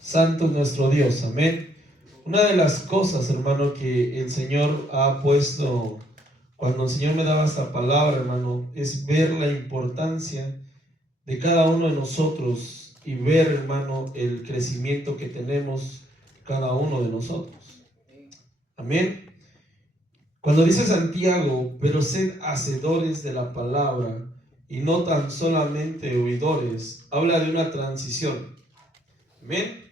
Santo es nuestro Dios, amén. Una de las cosas, hermano, que el Señor ha puesto cuando el Señor me daba esta palabra, hermano, es ver la importancia de cada uno de nosotros y ver, hermano, el crecimiento que tenemos cada uno de nosotros. Amén. Cuando dice Santiago, pero sed hacedores de la palabra y no tan solamente oidores, habla de una transición. Amén.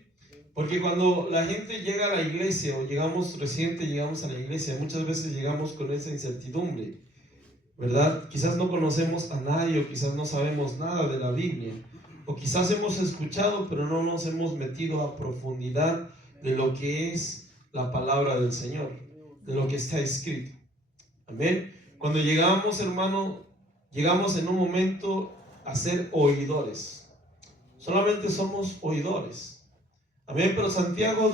Porque cuando la gente llega a la iglesia o llegamos a la iglesia, muchas veces llegamos con esa incertidumbre, ¿verdad? Quizás no conocemos a nadie o quizás no sabemos nada de la Biblia, o quizás hemos escuchado pero no nos hemos metido a profundidad de lo que es la palabra del Señor, de lo que está escrito. Amén. Cuando llegamos, hermano, llegamos en un momento a ser oidores. Solamente somos oidores. Amén. Pero Santiago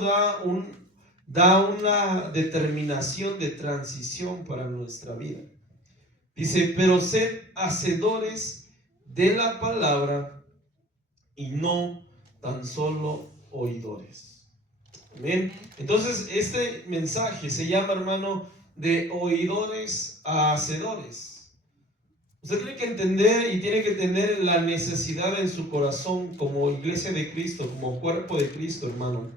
da una determinación de transición para nuestra vida. Dice, pero sed hacedores de la palabra y no tan solo oidores. Amén. Entonces, este mensaje se llama, hermano, de oidores a hacedores. Usted tiene que entender y tiene que tener la necesidad en su corazón como iglesia de Cristo, como cuerpo de Cristo, hermano.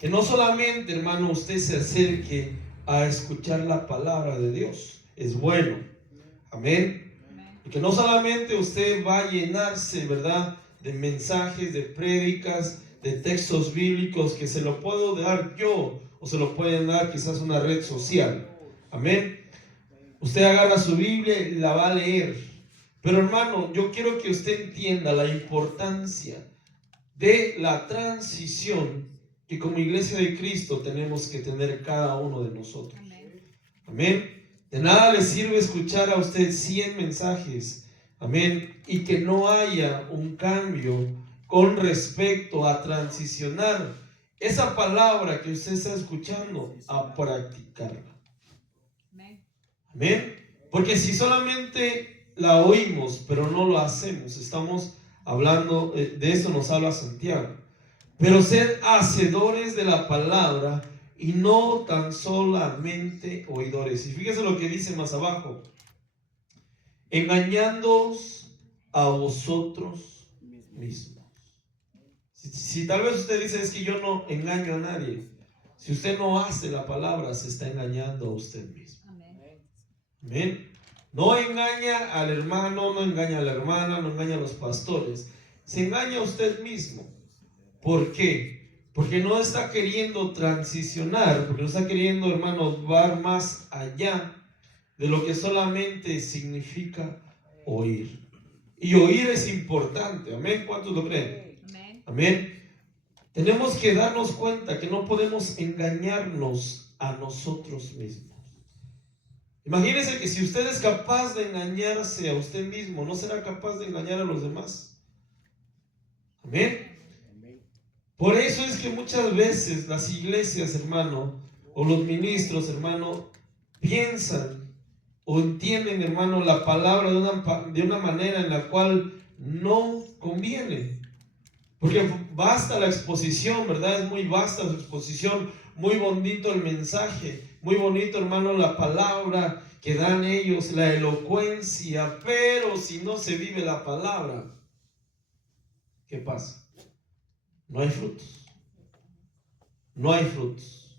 Que no solamente, hermano, usted se acerque a escuchar la palabra de Dios. Es bueno. Amén. Y que no solamente usted va a llenarse, ¿verdad?, de mensajes, de prédicas, de textos bíblicos que se lo puedo dar yo o se lo pueden dar quizás una red social. Amén. Usted agarra su Biblia y la va a leer. Pero hermano, yo quiero que usted entienda la importancia de la transición que como iglesia de Cristo tenemos que tener cada uno de nosotros. Amén. De nada le sirve escuchar a usted 100 mensajes, amén, y que no haya un cambio con respecto a transicionar esa palabra que usted está escuchando a practicarla. Amén. Porque si solamente la oímos, pero no lo hacemos, estamos hablando, de eso nos habla Santiago. Pero sed hacedores de la palabra y no tan solamente oidores. Y fíjese lo que dice más abajo. Engañándoos a vosotros mismos. Si tal vez usted dice, es que yo no engaño a nadie. Si usted no hace la palabra, se está engañando a usted mismo. Amén. No engaña al hermano, no engaña a la hermana, no engaña a los pastores. Se engaña a usted mismo. ¿Por qué? Porque no está queriendo transicionar, porque no está queriendo, hermano, dar más allá de lo que solamente significa oír. Y oír es importante, amén. ¿Cuántos lo creen? Amén. Tenemos que darnos cuenta que no podemos engañarnos a nosotros mismos. Imagínense que si usted es capaz de engañarse a usted mismo, ¿no será capaz de engañar a los demás? Amén. Por eso es que muchas veces las iglesias, hermano, o los ministros, hermano, piensan o entienden, hermano, la palabra de una manera en la cual no conviene. Porque basta la exposición, ¿verdad? Es muy vasta su exposición, muy bonito el mensaje, muy bonito, hermano, la palabra que dan ellos, la elocuencia, pero si no se vive la palabra, ¿qué pasa? No hay frutos. No hay frutos.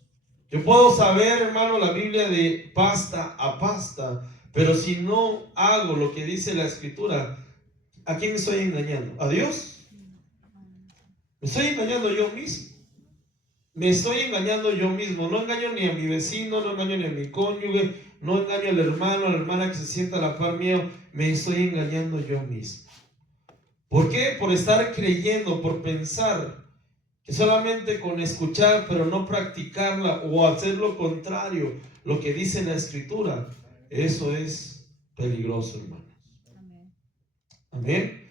Yo puedo saber, hermano, la Biblia de pasta a pasta, pero si no hago lo que dice la Escritura, ¿a quién estoy engañando? ¿A Dios? Me estoy engañando yo mismo. Me estoy engañando yo mismo. No engaño ni a mi vecino, no engaño ni a mi cónyuge, no engaño al hermano, a la hermana que se sienta a la par mío. Me estoy engañando yo mismo. ¿Por qué? Por estar creyendo, por pensar que solamente con escuchar pero no practicarla o hacer lo contrario, lo que dice la Escritura, eso es peligroso, hermanos. Amén.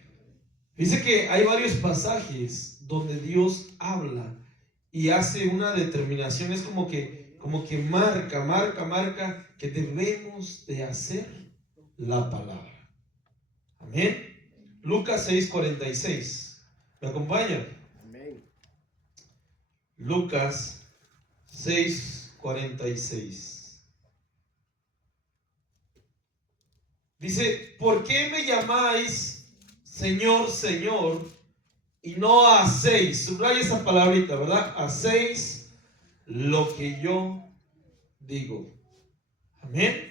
Dice que hay varios pasajes donde Dios habla y hace una determinación, es como que marca que debemos de hacer la palabra. Amén. Lucas 6:46. ¿Me acompaña? Lucas 6:46. Dice, ¿por qué me llamáis Señor, Señor, y no hacéis? Subraya esa palabrita, ¿verdad? Hacéis lo que yo digo. Amén.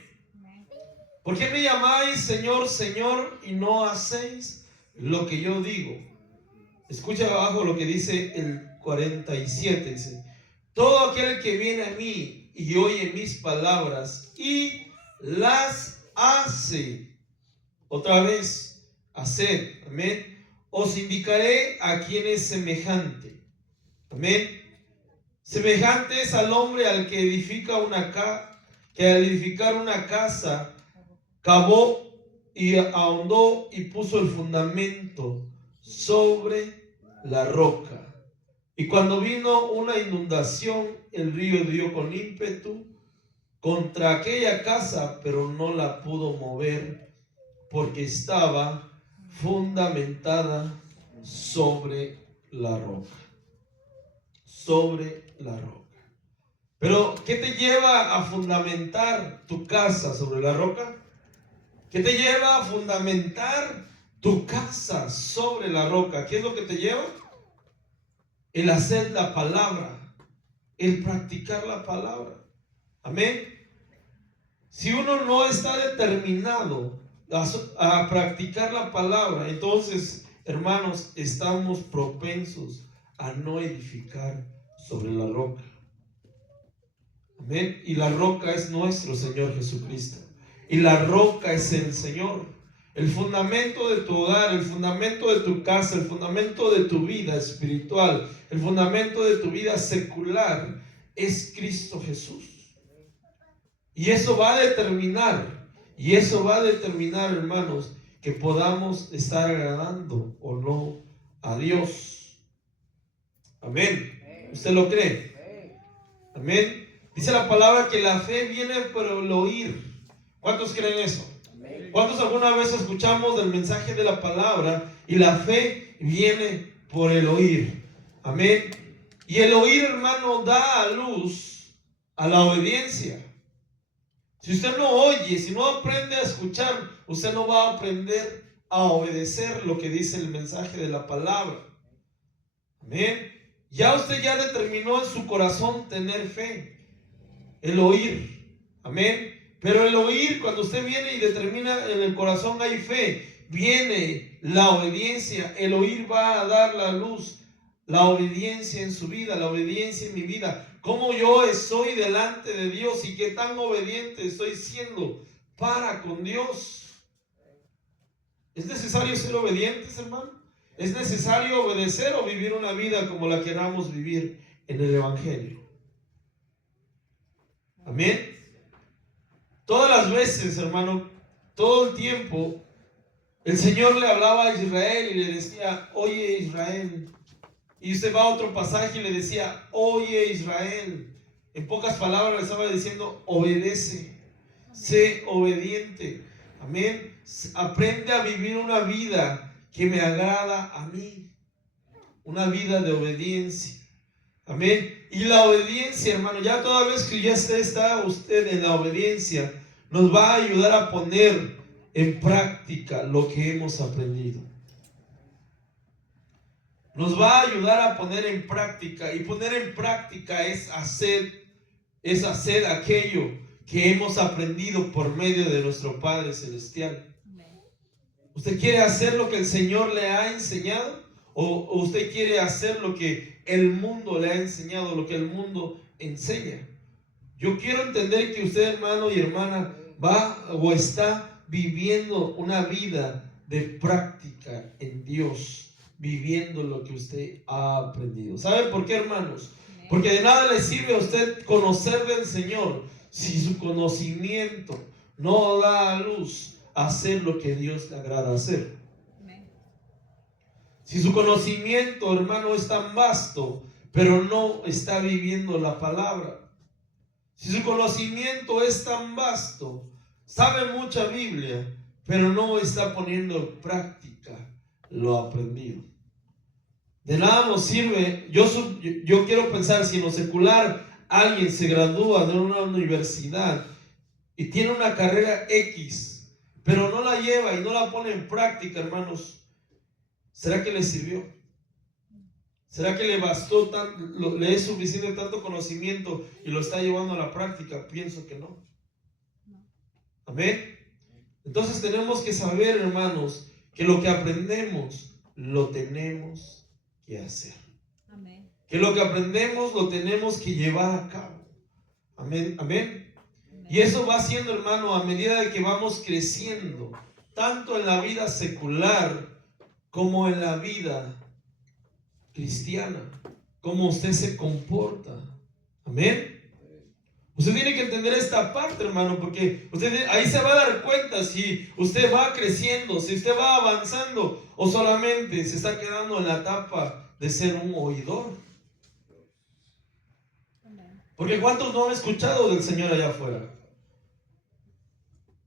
¿Por qué me llamáis Señor, Señor, y no hacéis lo que yo digo? Escucha abajo lo que dice el 47. Dice, todo aquel que viene a mí y oye mis palabras y las hace. Otra vez, hacer. Amén. Os indicaré a quién es semejante. Amén. Semejante es al hombre al que edifica que al edificar una casa cavó y ahondó y puso el fundamento sobre la roca. Y cuando vino una inundación, el río dio con ímpetu contra aquella casa, pero no la pudo mover porque estaba fundamentada sobre la roca. Sobre la roca. Pero, ¿qué te lleva a fundamentar tu casa sobre la roca? ¿Qué te lleva a fundamentar tu casa sobre la roca? ¿Qué es lo que te lleva? El hacer la palabra, el practicar la palabra. Amén. Si uno no está determinado a practicar la palabra, entonces, hermanos, estamos propensos a no edificar sobre la roca. Amén. Y la roca es nuestro Señor Jesucristo. Y la roca es el Señor. El fundamento de tu hogar, el fundamento de tu casa, el fundamento de tu vida espiritual, el fundamento de tu vida secular es Cristo Jesús. Y eso va a determinar, hermanos, que podamos estar agradando o no a Dios. Amén. ¿Usted lo cree? Amén. Dice la palabra que la fe viene por el oír. ¿Cuántos creen eso? ¿Cuántos alguna vez escuchamos del mensaje de la palabra y la fe viene por el oír? Amén. Y el oír, hermano, da a luz a la obediencia. Si usted no oye, si no aprende a escuchar, usted no va a aprender a obedecer lo que dice el mensaje de la palabra. Amén. Ya usted ya determinó en su corazón tener fe. El oír. Amén. Pero el oír, cuando usted viene y determina en el corazón hay fe, viene la obediencia. El oír va a dar la luz, la obediencia en su vida, la obediencia en mi vida. Cómo yo estoy delante de Dios y qué tan obediente estoy siendo para con Dios. ¿Es necesario ser obedientes, hermano? ¿Es necesario obedecer o vivir una vida como la queramos vivir en el Evangelio? Amén. Todas las veces, hermano, todo el tiempo, el Señor le hablaba a Israel y le decía, oye Israel. Y usted va a otro pasaje y le decía, oye Israel. En pocas palabras le estaba diciendo, obedece, sé obediente. Amén. Aprende a vivir una vida que me agrada a mí. Una vida de obediencia. Amén. Y la obediencia, hermano, ya toda vez que ya está usted en la obediencia, nos va a ayudar a poner en práctica lo que hemos aprendido. Nos va a ayudar a poner en práctica. Y poner en práctica es hacer aquello que hemos aprendido por medio de nuestro Padre Celestial. ¿Usted quiere hacer lo que el Señor le ha enseñado? ¿O usted quiere hacer lo que el mundo le ha enseñado, lo que el mundo enseña? Yo quiero entender que usted, hermano y hermana, va o está viviendo una vida de práctica en Dios, viviendo lo que usted ha aprendido. ¿Sabe por qué, hermanos? Porque de nada le sirve a usted conocer del Señor si su conocimiento no da a luz a hacer lo que Dios le agrada hacer. Si su conocimiento, hermano, es tan vasto, pero no está viviendo la palabra. Si su conocimiento es tan vasto, sabe mucha Biblia, pero no está poniendo en práctica lo aprendido. De nada nos sirve. Yo quiero pensar, si en lo secular alguien se gradúa de una universidad y tiene una carrera X, pero no la lleva y no la pone en práctica, hermanos, ¿será que le sirvió? ¿Será que le bastó, le es suficiente tanto conocimiento y lo está llevando a la práctica? Pienso que no. Amén. Entonces tenemos que saber, hermanos, que lo que aprendemos lo tenemos que hacer. Amén. Que lo que aprendemos lo tenemos que llevar a cabo. Amén. Amén. Y eso va siendo, hermano, a medida de que vamos creciendo, tanto en la vida secular como en la vida cristiana, como usted se comporta. Amén. Usted tiene que entender esta parte, hermano, porque usted ahí se va a dar cuenta si usted va creciendo, si usted va avanzando o solamente se está quedando en la etapa de ser un oidor. Porque ¿cuántos no han escuchado del Señor allá afuera?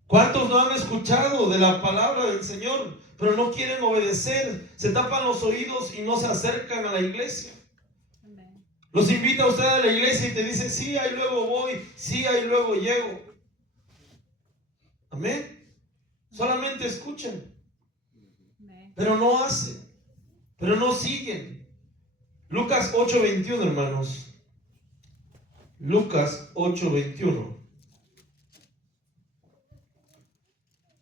¿Cuántos no han escuchado de la palabra del Señor, pero no quieren obedecer? Se tapan los oídos y no se acercan a la iglesia. Los invita a usted a la iglesia y te dice, sí, ahí luego voy, sí, ahí luego llego. Amén. Solamente escuchan, pero no hacen, pero no siguen. Lucas 8:21, hermanos. Lucas 8:21.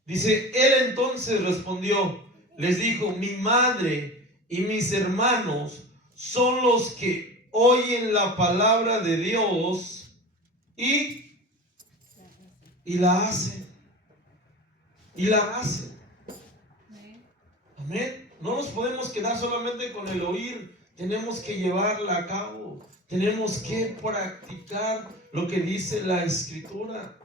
Dice, él entonces respondió, les dijo, mi madre y mis hermanos son los que oyen la palabra de Dios y la hacen. Y la hacen. Amén. No nos podemos quedar solamente con el oír. Tenemos que llevarla a cabo. Tenemos que practicar lo que dice la Escritura.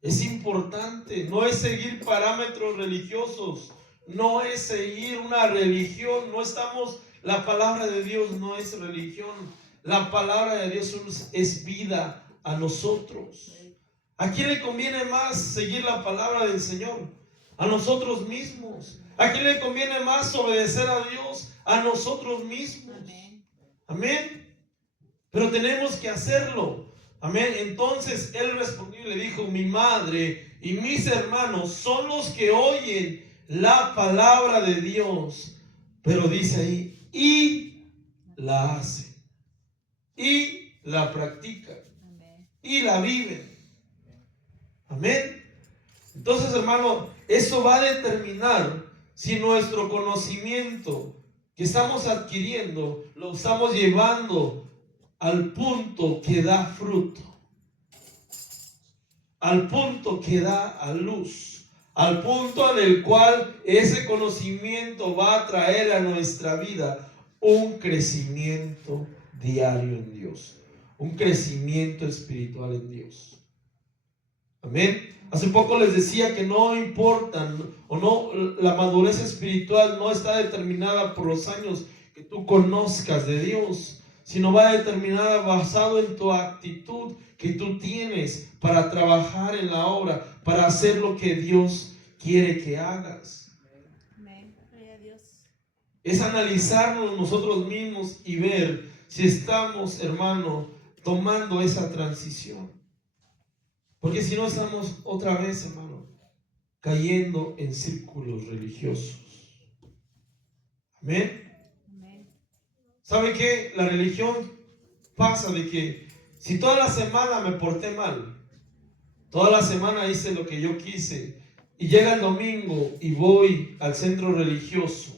Es importante. No es seguir parámetros religiosos. No es seguir una religión. No estamos... La palabra de Dios no es religión. La palabra de Dios es vida a nosotros. ¿A quién le conviene más seguir la palabra del Señor? A nosotros mismos. ¿A quién le conviene más obedecer a Dios? A nosotros mismos. Amén. Pero tenemos que hacerlo. Amén. Entonces él respondió y le dijo, mi madre y mis hermanos son los que oyen la palabra de Dios. Pero dice ahí, y la hacen, y la practican, y la viven. Amén. Entonces, hermano, eso va a determinar si nuestro conocimiento que estamos adquiriendo lo estamos llevando al punto que da fruto, al punto que da a luz, al punto en el cual ese conocimiento va a traer a nuestra vida un crecimiento diario en Dios, un crecimiento espiritual en Dios. Amén. Hace poco les decía que no importan o no, la madurez espiritual no está determinada por los años que tú conozcas de Dios, sino va determinada basado en tu actitud que tú tienes para trabajar en la obra, para hacer lo que Dios quiere que hagas. Amén. Es analizarnos nosotros mismos y ver si estamos, hermano, tomando esa transición. Porque si no estamos otra vez, hermano, cayendo en círculos religiosos. Amén. ¿Sabe qué? La religión pasa de que si toda la semana me porté mal, toda la semana hice lo que yo quise, y llega el domingo y voy al centro religioso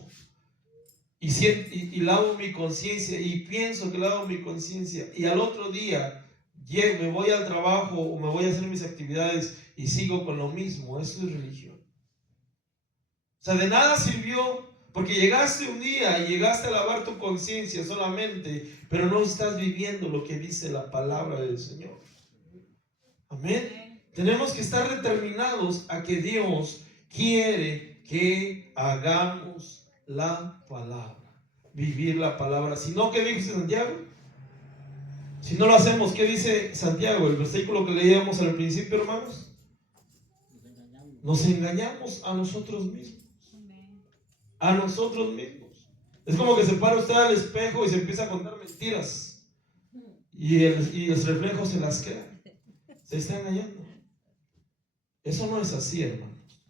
y lavo mi conciencia y pienso que lavo mi conciencia, y al otro día me voy al trabajo o me voy a hacer mis actividades y sigo con lo mismo, eso es religión. O sea, de nada sirvió porque llegaste un día y llegaste a lavar tu conciencia solamente, pero no estás viviendo lo que dice la palabra del Señor. Amén. Tenemos que estar determinados a que Dios quiere que hagamos la palabra, vivir la palabra. Si no, ¿qué dice Santiago? Si no lo hacemos, ¿qué dice Santiago? El versículo que leíamos al principio, hermanos. Nos engañamos a nosotros mismos. A nosotros mismos. Es como que se para usted al espejo y se empieza a contar mentiras. Y los reflejos se las quedan. Se está engañando. Eso no es así, hermanos.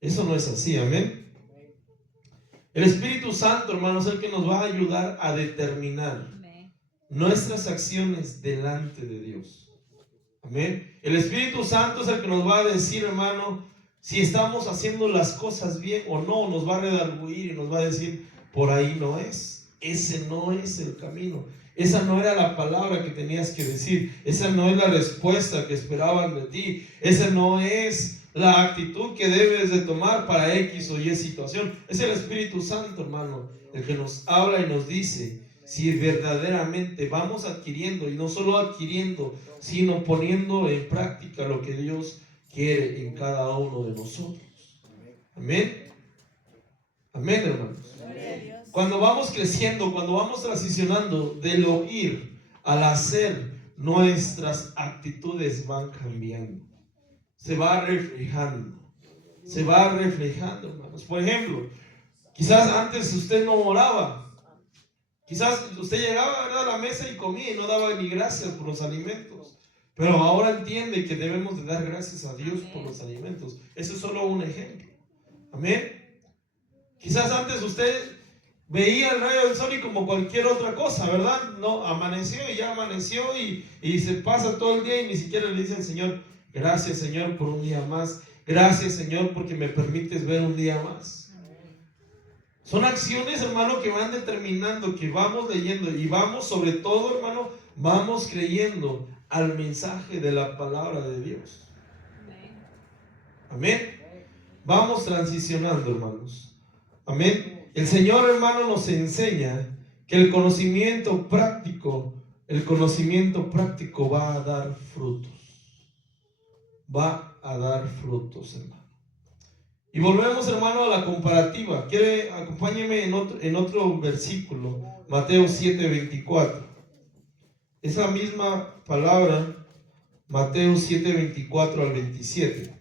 Eso no es así, amén. El Espíritu Santo, hermanos, es el que nos va a ayudar a determinar nuestras acciones delante de Dios. Amén. El Espíritu Santo es el que nos va a decir, hermano, si estamos haciendo las cosas bien o no. Nos va a redarguir y nos va a decir, por ahí no es. Ese no es el camino. Esa no era la palabra que tenías que decir. Esa no es la respuesta que esperaban de ti. Esa no es la actitud que debes de tomar para X o Y situación. Es el Espíritu Santo, hermano, el que nos habla y nos dice si verdaderamente vamos adquiriendo, y no solo adquiriendo, sino poniendo en práctica lo que Dios quiere en cada uno de nosotros. Amén. Amén, hermanos. Cuando vamos creciendo, cuando vamos transicionando del oír al hacer, nuestras actitudes van cambiando. Se va reflejando. Se va reflejando, hermanos. Por ejemplo, quizás antes usted no oraba. Quizás usted llegaba, ¿verdad?, a la mesa y comía y no daba ni gracias por los alimentos. Pero ahora entiende que debemos de dar gracias a Dios por los alimentos. Eso es solo un ejemplo. Amén. Quizás antes usted veía el rayo del sol y como cualquier otra cosa, ¿verdad? No, amaneció y ya amaneció y se pasa todo el día y ni siquiera le dice al Señor, gracias, Señor, por un día más. Gracias, Señor, porque me permites ver un día más. Son acciones, hermano, que van determinando, que vamos leyendo y vamos, sobre todo, hermano, vamos creyendo al mensaje de la palabra de Dios. Amén. Vamos transicionando, hermanos. Amén. El Señor, hermano, nos enseña que el conocimiento práctico va a dar frutos. Va a dar frutos, hermano. Y volvemos, hermano, a la comparativa. Acompáñeme en otro versículo, Mateo 7:24. Esa misma palabra, Mateo 7:24 al 27.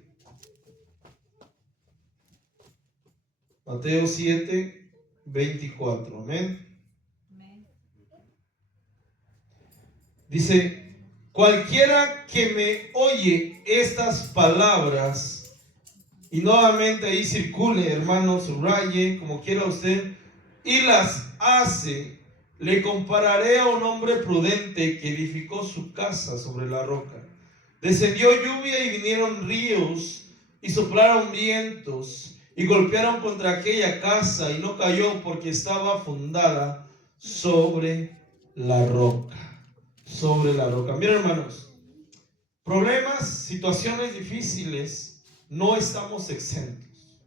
Mateo 7:24. Amén. Dice, cualquiera que me oye estas palabras, y nuevamente ahí circule, hermano, subraye, como quiera usted, y las hace, le compararé a un hombre prudente que edificó su casa sobre la roca. Descendió lluvia y vinieron ríos y soplaron vientos y golpearon contra aquella casa y no cayó porque estaba fundada sobre la roca. Sobre la roca. Miren, hermanos, problemas, situaciones difíciles, no estamos exentos.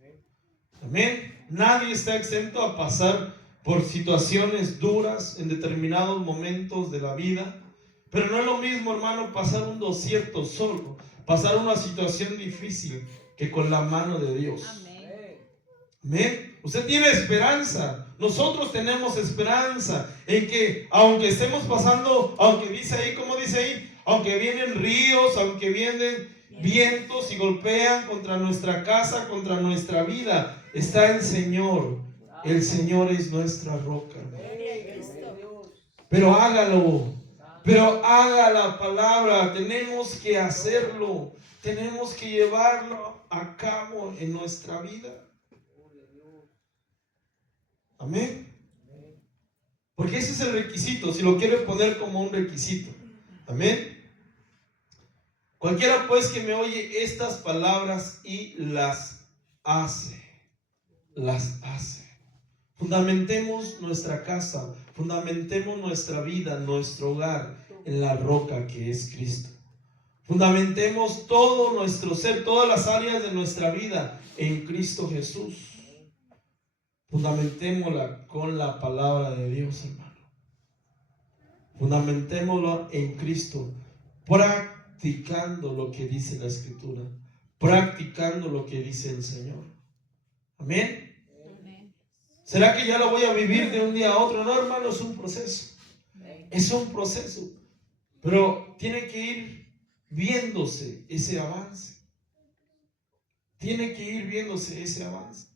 Amén. Nadie está exento a pasar por situaciones duras en determinados momentos de la vida. Pero no es lo mismo, hermano, pasar un desierto solo, pasar una situación difícil, que con la mano de Dios. Amén. Usted tiene esperanza. Nosotros tenemos esperanza en que aunque estemos pasando, aunque dice ahí, como dice ahí, aunque vienen ríos, aunque vienen vientos y golpean contra nuestra casa, contra nuestra vida, está el Señor. El Señor es nuestra roca. Pero hágalo. Pero haga la palabra. Tenemos que hacerlo. Tenemos que llevarlo a cabo en nuestra vida. Amén. Porque ese es el requisito, si lo quiere poner como un requisito. Amén. Cualquiera pues que me oye estas palabras y las hace. Las hace. Fundamentemos nuestra casa, fundamentemos nuestra vida, nuestro hogar en la roca que es Cristo. Fundamentemos todo nuestro ser, todas las áreas de nuestra vida en Cristo Jesús. Fundamentémosla con la palabra de Dios, hermano. Fundamentémosla en Cristo, practicando lo que dice la Escritura, practicando lo que dice el Señor. Amén. ¿Será que ya lo voy a vivir de un día a otro? No, hermano, es un proceso. Es un proceso. Pero tiene que ir viéndose ese avance. Tiene que ir viéndose ese avance.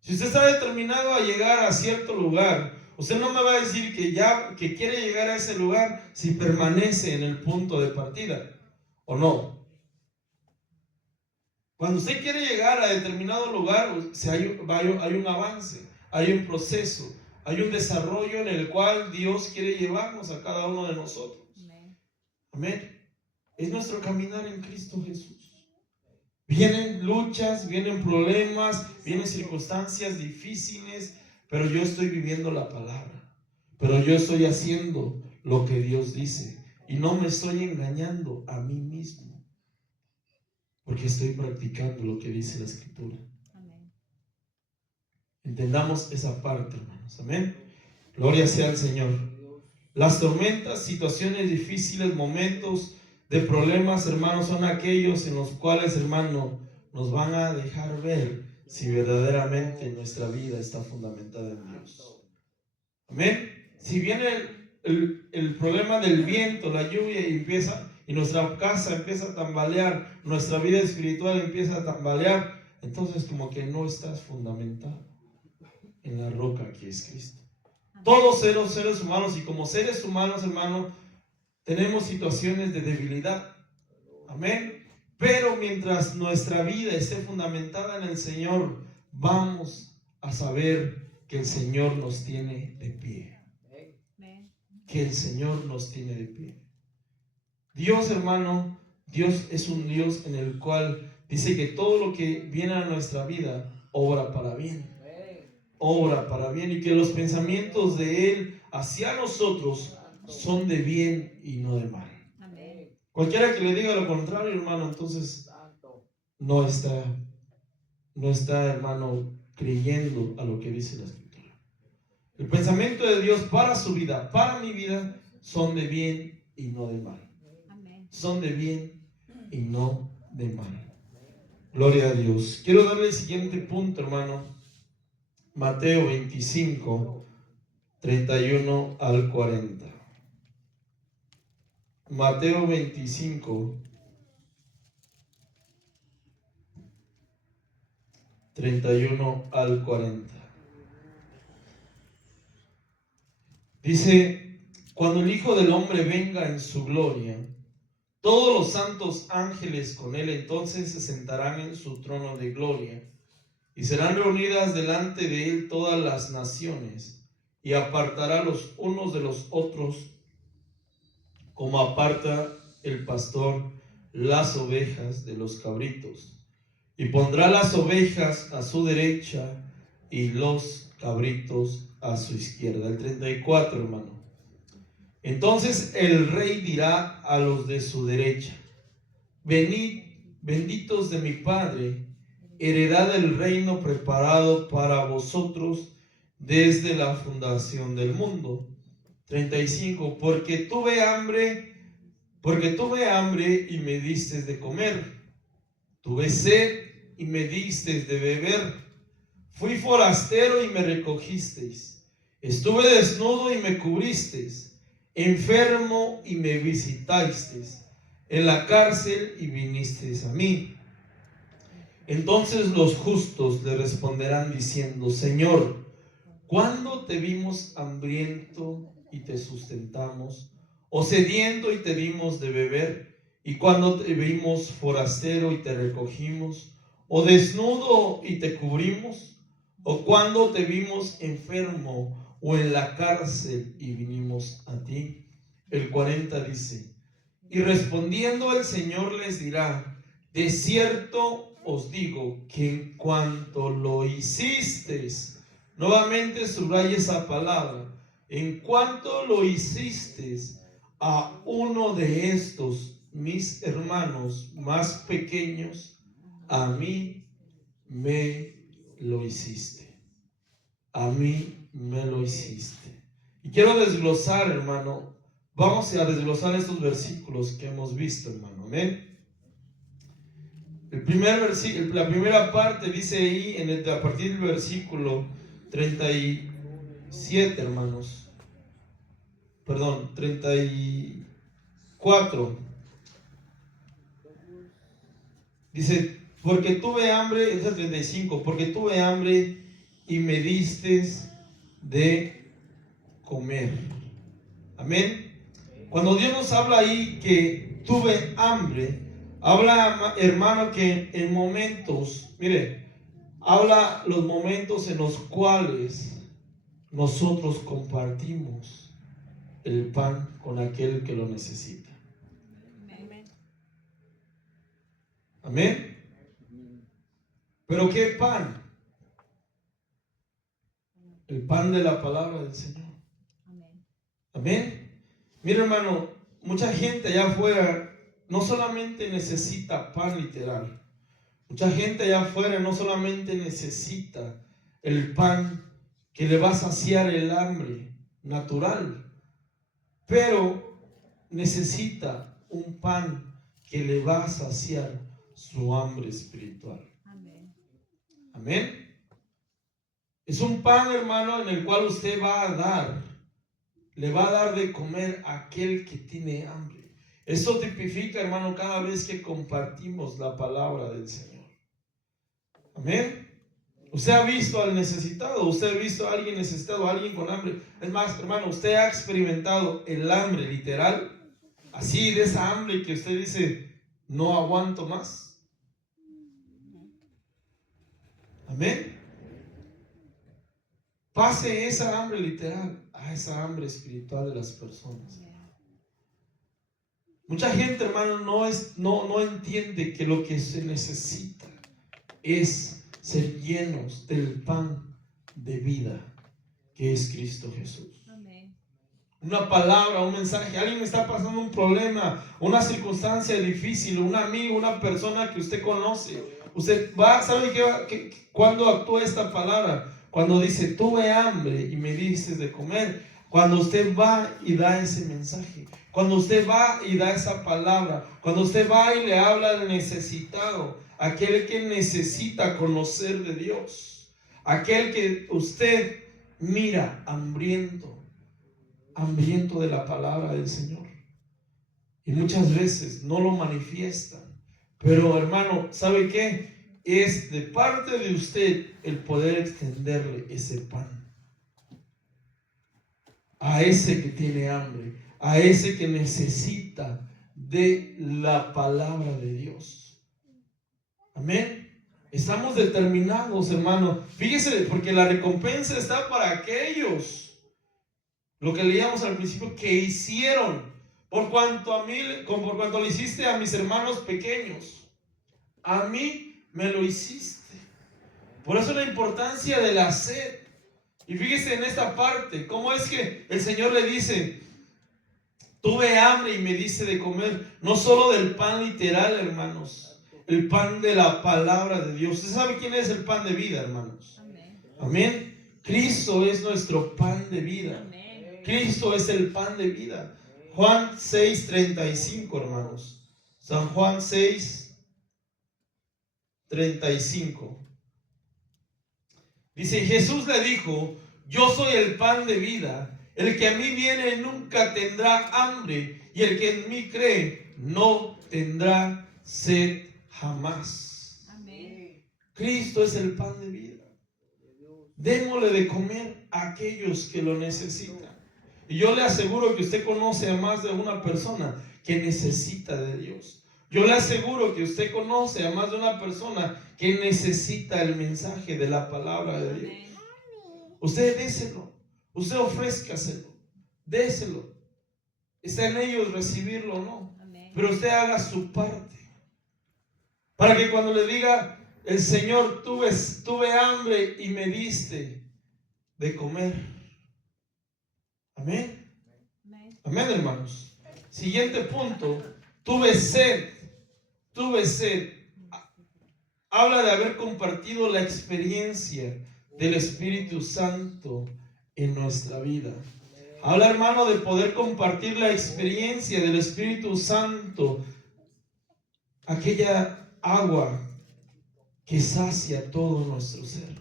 Si usted está determinado a llegar a cierto lugar, usted no me va a decir que quiere llegar a ese lugar si permanece en el punto de partida, ¿o no? Cuando usted quiere llegar a determinado lugar, hay un avance, hay un proceso, hay un desarrollo en el cual Dios quiere llevarnos a cada uno de nosotros. Amén. Es nuestro caminar en Cristo Jesús. Vienen luchas, vienen problemas, vienen circunstancias difíciles, pero yo estoy viviendo la palabra. Pero yo estoy haciendo lo que Dios dice y no me estoy engañando a mí mismo, porque estoy practicando lo que dice la Escritura. Amén. Entendamos esa parte, hermanos. Amén. Gloria sea al Señor. Las tormentas, situaciones difíciles, momentos de problemas, hermanos, son aquellos en los cuales, hermano, nos van a dejar ver si verdaderamente nuestra vida está fundamentada en Dios. Amén. Si viene el problema del viento, la lluvia, y nuestra casa empieza a tambalear, nuestra vida espiritual empieza a tambalear, entonces como que no estás fundamentado en la roca que es Cristo. Todos seres humanos, y como seres humanos, hermano, tenemos situaciones de debilidad. Amén. Pero mientras nuestra vida esté fundamentada en el Señor, vamos a saber que el Señor nos tiene de pie. Que el Señor nos tiene de pie. Dios, hermano, Dios es un Dios en el cual dice que todo lo que viene a nuestra vida obra para bien. Obra para bien, y que los pensamientos de Él hacia nosotros son de bien y no de mal. Amén. Cualquiera que le diga lo contrario, hermano, entonces no está, hermano, creyendo a lo que dice la Escritura. El pensamiento de Dios para su vida, para mi vida, son de bien y no de mal. Amén. Son de bien y no de mal. Gloria a Dios. Quiero darle el siguiente punto, hermano. Mateo 25, 31 al 40. Mateo 25, 31 al 40. Dice: cuando el Hijo del Hombre venga en su gloria, todos los santos ángeles con él, entonces se sentarán en su trono de gloria, y serán reunidas delante de él todas las naciones, y apartará los unos de los otros, como aparta el pastor las ovejas de los cabritos, y pondrá las ovejas a su derecha y los cabritos a su izquierda. El 34, hermano. Entonces el rey dirá a los de su derecha: venid, benditos de mi Padre, heredad del reino preparado para vosotros desde la fundación del mundo. 35. Porque tuve hambre y me distes de comer, tuve sed y me distes de beber, fui forastero y me recogisteis, estuve desnudo y me cubristeis, enfermo y me visitasteis, en la cárcel y vinisteis a mí. Entonces los justos le responderán diciendo: Señor, ¿cuándo te vimos hambriento y te sustentamos, o sediento y te dimos de beber? ¿Y cuándo te vimos forastero y te recogimos, o desnudo y te cubrimos? ¿O cuándo te vimos enfermo o en la cárcel y vinimos a ti? El 40 dice: y respondiendo el Señor les dirá: de cierto os digo que en cuanto lo hicisteis, nuevamente subraya esa palabra, en cuanto lo hicisteis a uno de estos mis hermanos más pequeños, a mí me lo hiciste. A mí me lo hiciste. Y quiero desglosar, hermano. Vamos a desglosar estos versículos que hemos visto, hermano. Amén. El primer versículo, la primera parte dice ahí, a partir del versículo 37, hermanos. Perdón, 34. Dice: porque tuve hambre, es el 35, porque tuve hambre y me diste de comer. Amén. Cuando Dios nos habla ahí que tuve hambre, habla, hermano, que en momentos, mire, habla los momentos en los cuales nosotros compartimos el pan con aquel que lo necesita. Amén. ¿Pero qué pan? El pan de la palabra del Señor. Amén. Mira, hermano, mucha gente allá afuera no solamente necesita pan literal. Mucha gente allá afuera no solamente necesita el pan que le va a saciar el hambre natural, pero necesita un pan que le va a saciar su hambre espiritual. Amén. Amén. Es un pan, hermano, en el cual usted va a dar, le va a dar de comer a aquel que tiene hambre. Eso tipifica, hermano, cada vez que compartimos la palabra del Señor. Amén. Usted ha visto al necesitado, usted ha visto a alguien necesitado, a alguien con hambre. Es más, hermano, usted ha experimentado el hambre literal, así de esa hambre que usted dice, no aguanto más. Amén. Pase esa hambre literal a esa hambre espiritual de las personas. Mucha gente, hermano, no entiende que lo que se necesita es ser llenos del pan de vida que es Cristo Jesús. Amén. Una palabra, un mensaje, alguien está pasando un problema, una circunstancia difícil, un amigo, una persona que usted conoce. Usted va, ¿sabe qué? Cuando actúa esta palabra, cuando dice tuve hambre y me diste de comer, cuando usted va y da ese mensaje, cuando usted va y da esa palabra, cuando usted va y le habla al necesitado, aquel que necesita conocer de Dios, aquel que usted mira hambriento de la palabra del Señor. Y muchas veces no lo manifiestan. Pero, hermano, ¿sabe qué? Es de parte de usted el poder extenderle ese pan a ese que tiene hambre, a ese que necesita de la palabra de Dios. Amén. Estamos determinados, hermano. Fíjese, porque la recompensa está para aquellos, lo que leíamos al principio, que hicieron, por cuanto le hiciste a mis hermanos pequeños, a mí me lo hiciste. Por eso la importancia de la sed. Y fíjese en esta parte, cómo es que el Señor le dice, tuve hambre y me diste de comer, no solo del pan literal, hermanos, el pan de la palabra de Dios. ¿Usted sabe quién es el pan de vida, hermanos? Amén. Amén. Cristo es nuestro pan de vida. Amén. Cristo es el pan de vida. Juan 6:35, hermanos. San Juan 6:35. Dice, Jesús le dijo, yo soy el pan de vida. El que a mí viene nunca tendrá hambre, y el que en mí cree no tendrá sed jamás. Amén. Cristo es el pan de vida. Démosle de comer a aquellos que lo necesitan. Y yo le aseguro que usted conoce a más de una persona que necesita de Dios. Yo le aseguro que usted conoce a más de una persona que necesita el mensaje de la palabra de Dios. Usted déselo, usted ofrézcaselo, déselo. Está en ellos recibirlo o no. Pero usted haga su parte. Para que cuando le diga el Señor, tuve hambre y me diste de comer. Amén. Amén, hermanos. Siguiente punto. Tuve sed. Habla de haber compartido la experiencia del Espíritu Santo en nuestra vida. Habla, hermano, de poder compartir la experiencia del Espíritu Santo, aquella agua que sacia todo nuestro ser.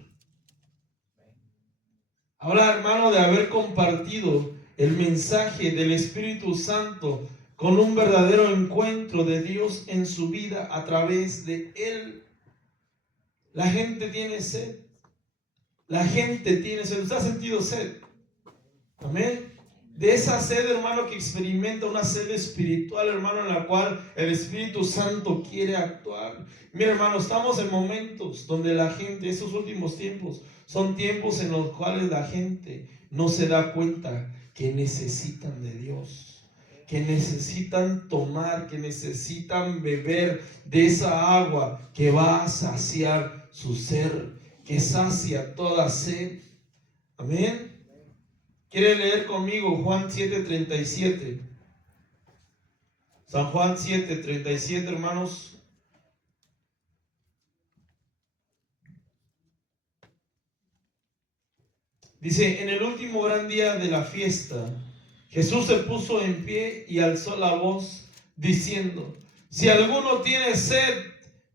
Habla, hermano, de haber compartido el mensaje del Espíritu Santo con un verdadero encuentro de Dios en su vida a través de Él. La gente tiene sed. La gente tiene sed. ¿Usted ha sentido sed? Amén. De esa sed, hermano, que experimenta una sed espiritual, hermano, en la cual el Espíritu Santo quiere actuar. Mira, hermano, estamos en momentos donde la gente, estos últimos tiempos, son tiempos en los cuales la gente no se da cuenta que necesitan de Dios, que necesitan tomar, que necesitan beber de esa agua que va a saciar su ser, que sacia toda sed. Amén. ¿Quiere leer conmigo Juan 7:37? San Juan 7:37, hermanos. Dice: en el último gran día de la fiesta, Jesús se puso en pie y alzó la voz, diciendo: si alguno tiene sed,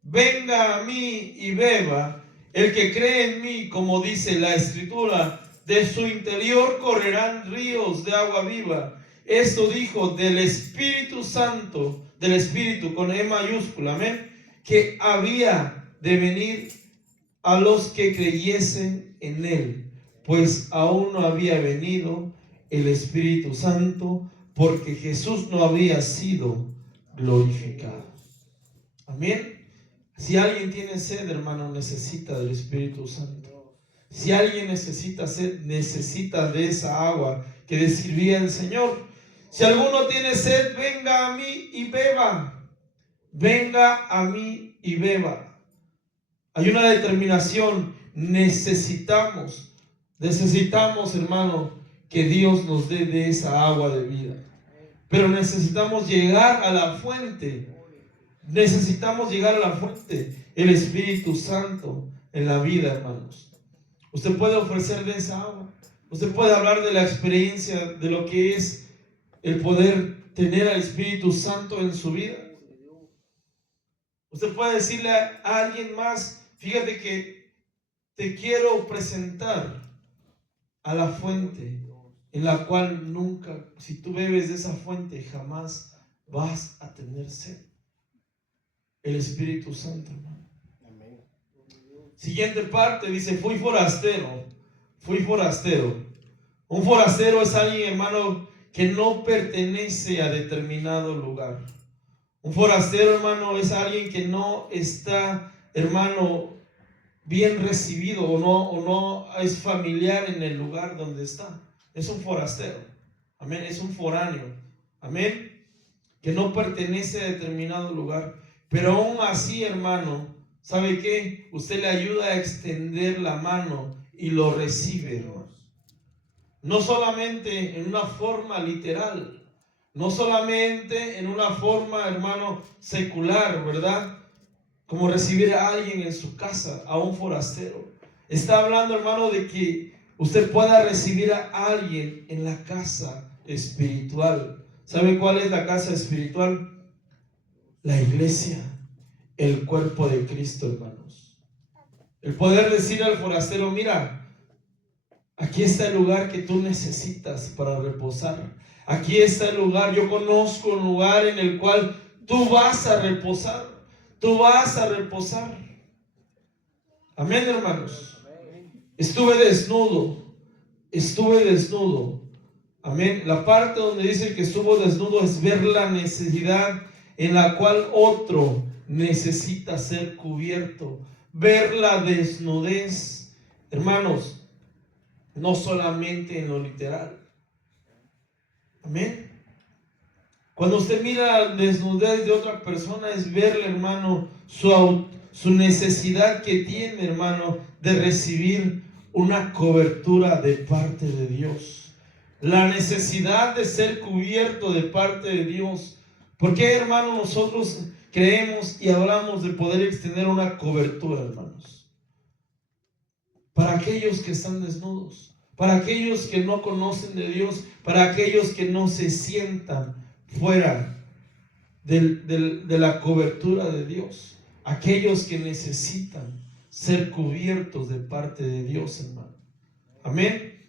venga a mí y beba. El que cree en mí, como dice la Escritura, de su interior correrán ríos de agua viva. Esto dijo del Espíritu Santo, del Espíritu con E mayúscula, amén, que había de venir a los que creyesen en él, pues aún no había venido el Espíritu Santo, porque Jesús no había sido glorificado. Amén. Si alguien tiene sed, hermano, necesita del Espíritu Santo. Si alguien necesita sed, necesita de esa agua que describía el Señor. Si alguno tiene sed, venga a mí y beba. Venga a mí y beba. Hay una determinación. Necesitamos, hermano, que Dios nos dé de esa agua de vida. Pero necesitamos llegar a la fuente. Necesitamos llegar a la fuente, el Espíritu Santo en la vida, hermanos. Usted puede ofrecer de esa agua. Usted puede hablar de la experiencia de lo que es el poder tener al Espíritu Santo en su vida. Usted puede decirle a alguien más: fíjate que te quiero presentar a la fuente en la cual nunca, si tú bebes de esa fuente, jamás vas a tener sed. El Espíritu Santo, hermano. Amén. Siguiente parte dice: fui forastero. Un forastero es alguien, hermano, que no pertenece a determinado lugar. Un forastero, hermano, es alguien que no está, hermano, bien recibido o no es familiar en el lugar donde está. Es un forastero. Amén. Es un foráneo. Amén. Que no pertenece a determinado lugar. Pero aún así, hermano, ¿sabe qué? Usted le ayuda a extender la mano y lo recibe, hermano. No solamente en una forma literal, no solamente en una forma, hermano, secular, ¿verdad? Como recibir a alguien en su casa, a un forastero. Está hablando, hermano, de que usted pueda recibir a alguien en la casa espiritual. ¿Sabe cuál es la casa espiritual? La iglesia, el cuerpo de Cristo, hermanos. El poder decir al forastero: mira, aquí está el lugar que tú necesitas para reposar. Aquí está el lugar, yo conozco un lugar en el cual tú vas a reposar. Tú vas a reposar. Amén, hermanos. Estuve desnudo. Amén. La parte donde dice que estuvo desnudo es ver la necesidad en la cual otro necesita ser cubierto. Ver la desnudez, hermanos, no solamente en lo literal. Amén. Cuando usted mira la desnudez de otra persona, es verle, hermano, su necesidad que tiene, hermano, de recibir una cobertura de parte de Dios. La necesidad de ser cubierto de parte de Dios. ¿Por qué, hermano, nosotros creemos y hablamos de poder extender una cobertura, hermanos? Para aquellos que están desnudos, para aquellos que no conocen de Dios, para aquellos que no se sientan fuera de la cobertura de Dios, aquellos que necesitan ser cubiertos de parte de Dios, hermano. Amén.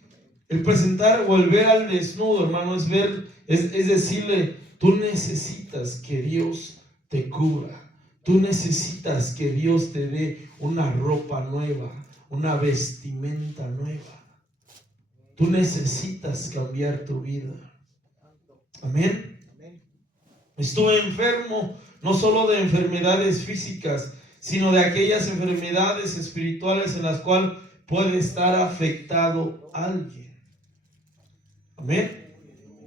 El presentar o el ver al desnudo, hermano, es ver, es decirle: tú necesitas que Dios te cubra, tú necesitas que Dios te dé una ropa nueva, una vestimenta nueva. Tú necesitas cambiar tu vida. Amén. Estuve enfermo, no solo de enfermedades físicas, sino de aquellas enfermedades espirituales en las cuales puede estar afectado alguien. Amén.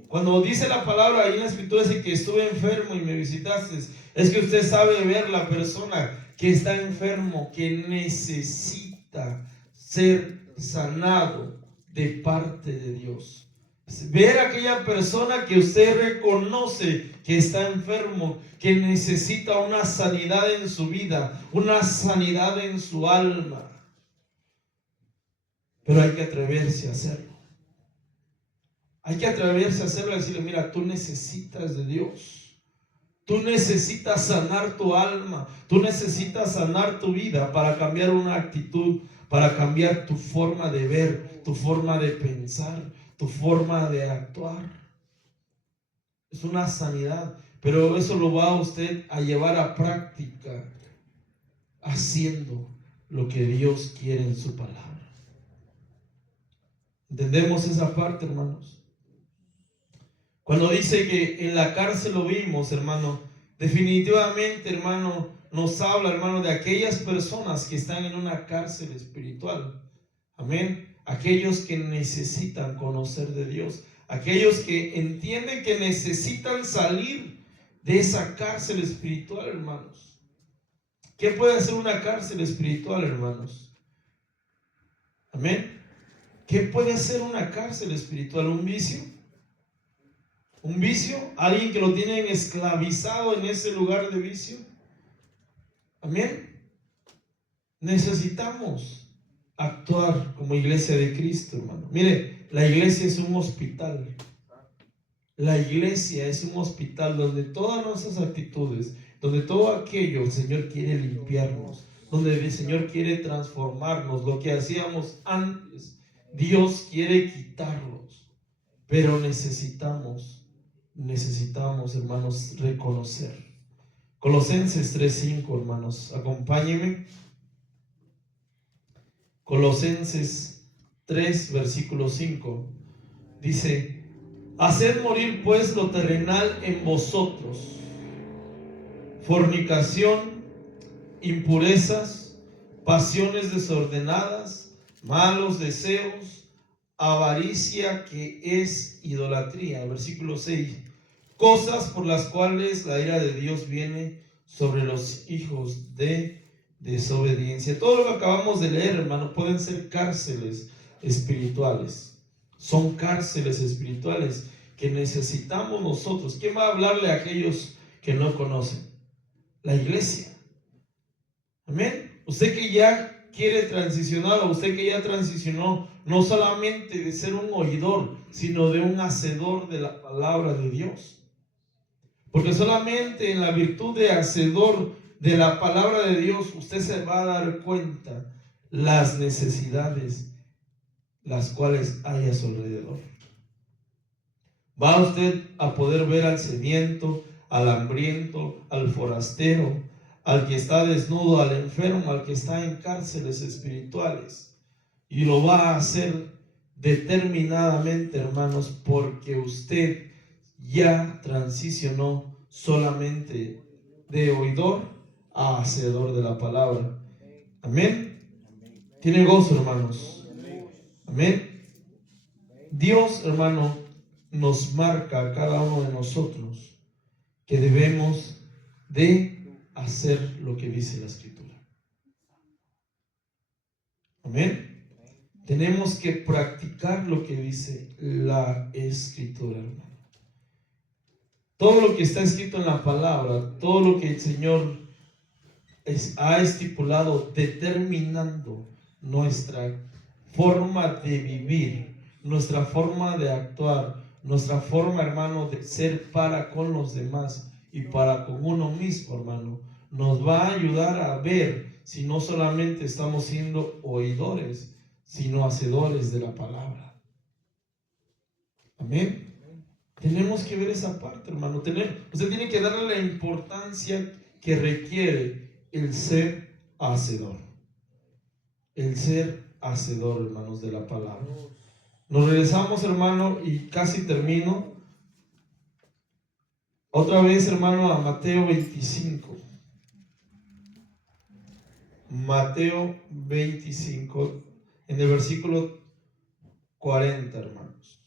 Cuando dice la palabra ahí en la escritura, dice que estuve enfermo y me visitaste, es que usted sabe ver la persona que está enfermo, que necesita ser sanado de parte de Dios. Ver a aquella persona que usted reconoce que está enfermo, que necesita una sanidad en su vida, una sanidad en su alma. Pero hay que atreverse a hacerlo. Hay que atreverse a hacerlo y decirle, mira, tú necesitas de Dios. Tú necesitas sanar tu alma. Tú necesitas sanar tu vida para cambiar una actitud, para cambiar tu forma de ver, tu forma de pensar, tu forma de actuar. Es una sanidad, pero eso lo va a usted a llevar a práctica haciendo lo que Dios quiere en su palabra. ¿Entendemos esa parte, hermanos? Cuando dice que en la cárcel lo vimos, hermano, definitivamente, hermano, nos habla, hermano, de aquellas personas que están en una cárcel espiritual. Amén. Aquellos que necesitan conocer de Dios. Aquellos que entienden que necesitan salir de esa cárcel espiritual, hermanos. ¿Qué puede hacer una cárcel espiritual, hermanos? Amén. ¿Qué puede hacer una cárcel espiritual? ¿Un vicio? ¿Un vicio? ¿Alguien que lo tienen esclavizado en ese lugar de vicio? Amén. Necesitamos actuar como iglesia de Cristo, hermano. Mire, la iglesia es un hospital. La iglesia es un hospital donde todas nuestras actitudes, donde todo aquello el Señor quiere limpiarnos, donde el Señor quiere transformarnos, lo que hacíamos antes, Dios quiere quitarlos. Pero necesitamos, hermanos, reconocer. Colosenses 3:5, hermanos, acompáñenme. Colosenses 3, versículo 5, dice: haced morir pues lo terrenal en vosotros: fornicación, impurezas, pasiones desordenadas, malos deseos, avaricia, que es idolatría. Versículo 6: cosas por las cuales la ira de Dios viene sobre los hijos de desobediencia. Todo lo que acabamos de leer, hermano, pueden ser cárceles espirituales. Son cárceles espirituales que necesitamos nosotros. ¿Quién va a hablarle a aquellos que no conocen? La iglesia. Amén. Usted que ya quiere transicionar, o usted que ya transicionó, no solamente de ser un oidor, sino de un hacedor de la palabra de Dios. Porque solamente en la virtud de hacedor de la palabra de Dios, usted se va a dar cuenta las necesidades las cuales hay a su alrededor. Va usted a poder ver al sediento, al hambriento, al forastero, al que está desnudo, al enfermo, al que está en cárceles espirituales. Y lo va a hacer determinadamente, hermanos, porque usted ya transicionó solamente de oidor a hacedor de la palabra. Amén. Tiene gozo, hermanos. Amén. Dios, hermano, nos marca a cada uno de nosotros que debemos de hacer lo que dice la Escritura. Amén. Tenemos que practicar lo que dice la Escritura, hermano. Todo lo que está escrito en la palabra, todo lo que el Señor ha estipulado, determinando nuestra forma de vivir, nuestra forma de actuar, nuestra forma, hermano, de ser para con los demás y para con uno mismo, hermano, nos va a ayudar a ver si no solamente estamos siendo oidores, sino hacedores de la palabra. Amén. Tenemos que ver esa parte, hermano. Usted tiene que darle la importancia que requiere el ser hacedor. el ser hacedor, hermanos, de la palabra. Nos regresamos, hermano, y casi termino. Otra vez, hermano, a Mateo 25. Mateo 25, en el versículo 40, hermanos.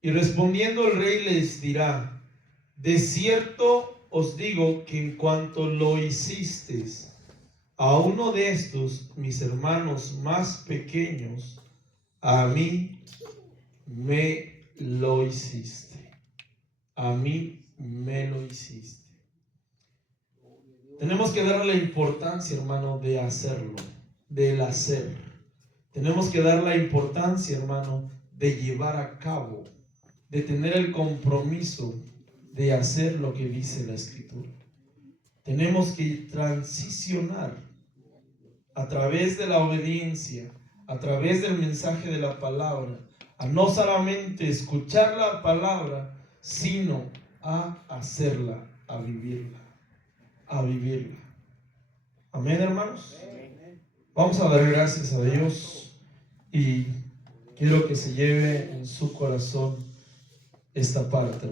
Y respondiendo el rey les dirá: de cierto os digo que en cuanto lo hicisteis a uno de estos mis hermanos más pequeños, a mí me lo hiciste. A mí me lo hiciste. Tenemos que darle la importancia, hermano, de hacerlo, del hacer. Tenemos que dar la importancia, hermano, de llevar a cabo, de tener el compromiso de hacer lo que dice la Escritura. Tenemos que transicionar a través de la obediencia, a través del mensaje de la palabra, a no solamente escuchar la palabra, sino a hacerla, a vivirla, a vivirla. Amén, hermanos. Vamos a dar gracias a Dios y quiero que se lleve en su corazón esta parte.